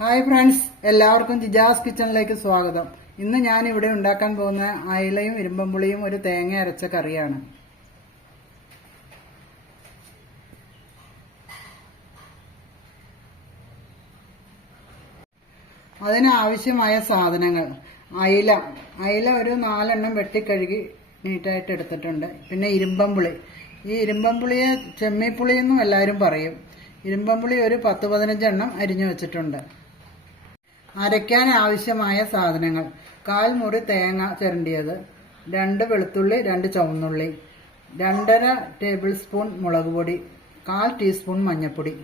Hi friends, എല്ലാവർക്കും ജിജാസ് കിച്ചണിലേക്ക് സ്വാഗതം. ഇന്ന് ഞാൻ ഇവിടെ ഉണ്ടാക്കാൻ പോകുന്ന അയിലയും ഇരുമ്പമ്പുളിയും ഒരു തേങ്ങ അരച്ച കറിയാണ്. അതിനാവശ്യമായ സാധനങ്ങൾ: അയില ഒരു 4 എണ്ണം വെട്ടിക്കഴുകി നീറ്റായിട്ട് എടുത്തിട്ടുണ്ട്. പിന്നെ ഇരുമ്പമ്പുളി, ഈ ഇരുമ്പമ്പുളിയെ ചെമ്മിപ്പുളി എന്നും എല്ലാവരും പറയും. ഇരുമ്പമ്പുളി ഒരു 10-15 എണ്ണം അരിഞ്ഞു വെച്ചിട്ടുണ്ട്. അരയ്ക്കാൻ ആവശ്യമായ സാധനങ്ങൾ: 1/4 മുറി തേങ്ങ ചിരണ്ടിയത്, 2 വെളുത്തുള്ളി, 2 ചുവന്നുള്ളി, 2.5 ടേബിൾ സ്പൂൺ മുളക് പൊടി, 1/4 ടീസ്പൂൺ മഞ്ഞൾപ്പൊടി.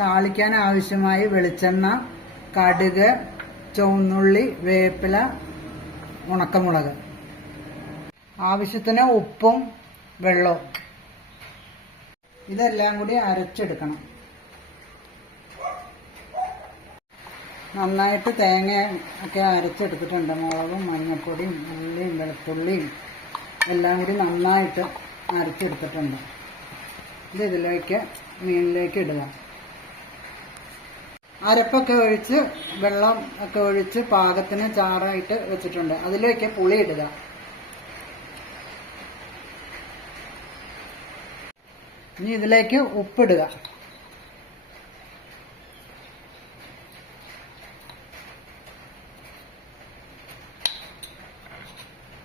താളിക്കാൻ ആവശ്യമായി വെളിച്ചെണ്ണ, കടുക്, ചുവന്നുള്ളി, വേപ്പില, ഉണക്കമുളക്. ആവശ്യത്തിന് ഉപ്പും വെള്ളവും. ഇതെല്ലാം കൂടി അരച്ചെടുക്കണം. നന്നായിട്ട് തേങ്ങ ഒക്കെ അരച്ചെടുത്തിട്ടുണ്ട്. മുളകും മഞ്ഞൾപ്പൊടിയും ഉള്ളിയും വെളുത്തുള്ളിയും എല്ലാം കൂടി നന്നായിട്ട് അരച്ചെടുത്തിട്ടുണ്ട്. ഇതിലേക്ക് മീനിലേക്ക് ഇടുക. അരപ്പൊക്കെ ഒഴിച്ച് വെള്ളം ഒക്കെ ഒഴിച്ച് പാകത്തിന് ചാറായിട്ട് വെച്ചിട്ടുണ്ട്. അതിലേക്ക് പുളി ഇടുക. ഇനി ഇതിലേക്ക് ഉപ്പിടുക.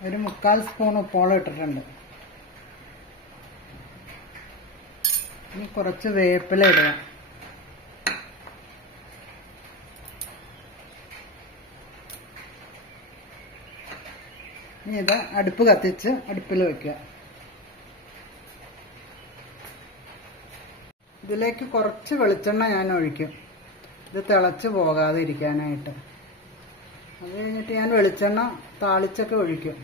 ഒരു 3/4 സ്പൂൺ ഉപ്പോളം ഇട്ടിട്ടുണ്ട്. ഇനി കുറച്ച് വേപ്പില ഇടുക. ഇനി ഇത് അടുപ്പ് കത്തിച്ച് അടുപ്പിൽ വെക്കുക. ഇതിലേക്ക് കുറച്ച് വെളിച്ചെണ്ണ ഞാൻ ഒഴിക്കും, ഇത് തിളച്ച് പോകാതെ ഇരിക്കാനായിട്ട്. അത് കഴിഞ്ഞിട്ട് ഞാൻ വെളിച്ചെണ്ണ താളിച്ചൊക്കെ ഒഴിക്കും.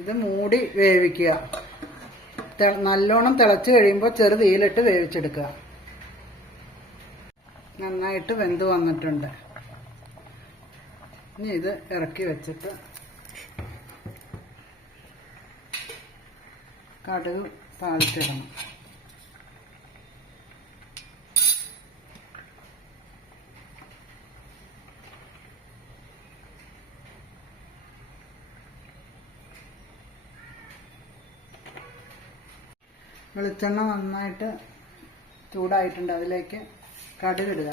ഇത് മൂടി വേവിക്കുക. നല്ലോണം തിളച്ച് കഴിയുമ്പോൾ ചെറു തീയിലിട്ട് വേവിച്ചെടുക്കുക. നന്നായിട്ട് വെന്ത് വന്നിട്ടുണ്ട്. ഇനി ഇത് ഇറക്കി വെച്ചിട്ട് കടുക് താളിച്ചിടണം. വെളിച്ചെണ്ണ നന്നായിട്ട് ചൂടായിട്ടുണ്ട്. അതിലേക്ക് കടുകിടുക.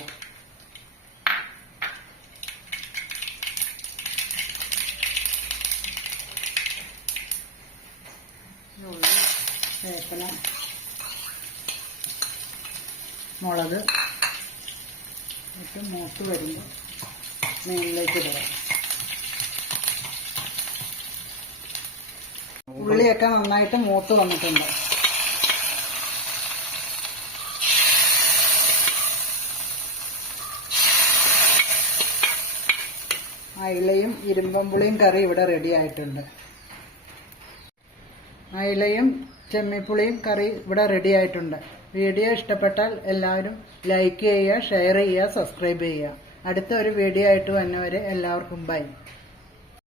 ഉള്ളി, വേപ്പില, മുളക് ഇട്ട് മൂത്ത് വരുമ്പോൾ മീനിലേക്ക് ഇടുക. ഉള്ളിയൊക്കെ നന്നായിട്ട് മൂത്ത് വന്നിട്ടുണ്ട്. അയിലയും ഇരുമ്പമ്പുളിയും കറി ഇവിടെ റെഡി ആയിട്ടുണ്ട്. അയിലയും ചെമ്മിപ്പുളിയും കറി ഇവിടെ റെഡി ആയിട്ടുണ്ട്. വീഡിയോ ഇഷ്ടപ്പെട്ടാൽ എല്ലാവരും ലൈക്ക് ചെയ്യുക, ഷെയർ ചെയ്യുക, സബ്സ്ക്രൈബ് ചെയ്യുക. അടുത്ത ഒരു വീഡിയോ ആയിട്ട് വന്നവരെ എല്ലാവർക്കും ബൈ.